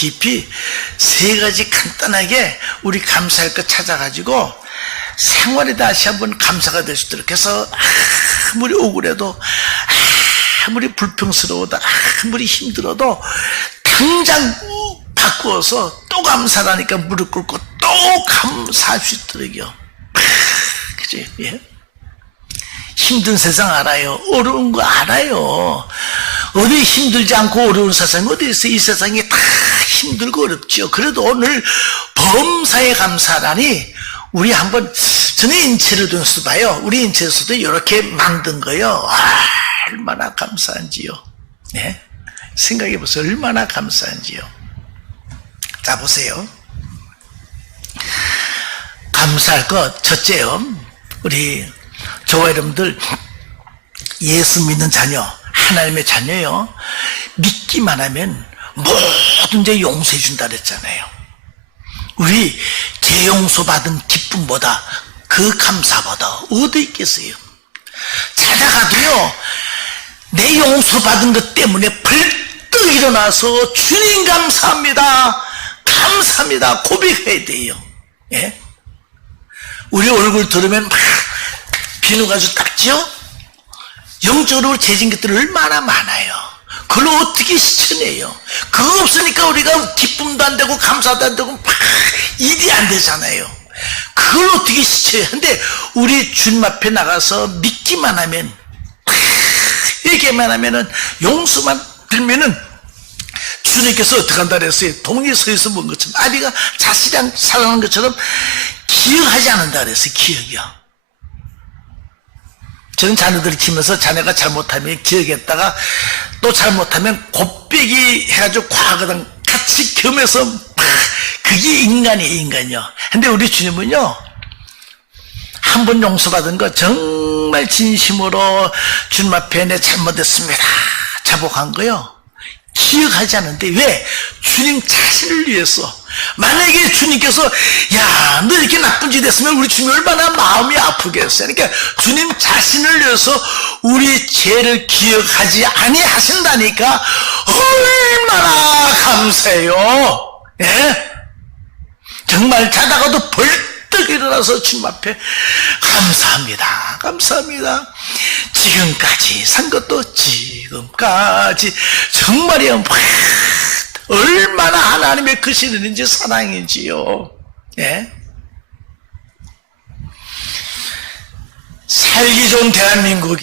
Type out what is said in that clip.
깊이 세 가지 간단하게 우리 감사할 것 찾아가지고 생활에 다시 한번 감사가 될 수 있도록 해서 아무리 억울해도 아무리 불평스러워도 아무리 힘들어도 당장 바꾸어서 또 감사하니까 무릎 꿇고 또 감사할 수 있도록요. 그지? 예? 힘든 세상 알아요. 어려운 거 알아요. 어디 힘들지 않고 어려운 세상이 어디 있어? 이 세상이 다 힘들고 어렵지요. 그래도 오늘 범사에 감사라니 우리 한번 저는 인체를 통해서 봐요. 우리 인체에서도 이렇게 만든 거요. 아, 얼마나 감사한지요. 네? 생각해 보세요. 얼마나 감사한지요. 자 보세요. 감사할 것 첫째요. 우리 저와 여러분들 예수 믿는 자녀, 하나님의 자녀요. 믿기만 하면 죄 용서해 준다 그랬잖아요. 우리 죄 용서 받은 기쁨보다 그 감사보다 어디 있겠어요? 자다가도요, 내 용서 받은 것 때문에 벌떡 일어나서 주님 감사합니다. 감사합니다. 고백해야 돼요. 예? 우리 얼굴 들으면 막 비누가 아주 닦죠? 영적으로 재진 것들 얼마나 많아요. 그걸 어떻게 씻어내요? 그거 없으니까 우리가 기쁨도 안 되고 감사도 안 되고 막 일이 안 되잖아요. 그걸 어떻게 씻어야 하는데 우리 주님 앞에 나가서 믿기만 하면 얘기만 하면은 용서만 들면은 주님께서 어떻게 한다 그랬어요? 동이 서에서 본 것처럼 아비가 자식이랑 사랑하는 것처럼 기억하지 않는다 그랬어요. 기억이요. 저는 자녀들이 키면서 자네가 잘못하면 기억했다가 또 잘못하면 곱빼기 해가지고 과거랑 같이 겸해서 막 그게 인간이에요 인간이요. 근데 우리 주님은요 한 번 용서받은 거 정말 진심으로 주님 앞에 내 잘못했습니다. 자복한 거요. 기억하지 않는데 왜? 주님 자신을 위해서 만약에 주님께서 야 너 이렇게 나쁜 짓 했으면 우리 주님 얼마나 마음이 아프겠어요. 그러니까 주님 자신을 위해서 우리 죄를 기억하지 아니하신다니까 얼마나 감사해요. 예? 정말 자다가도 벌떡 일어나서 주님 앞에 감사합니다. 감사합니다. 지금까지 산 것도 지금까지 정말이야 막 얼마나 하나님의 크시는지 사랑인지요. 예? 살기 좋은 대한민국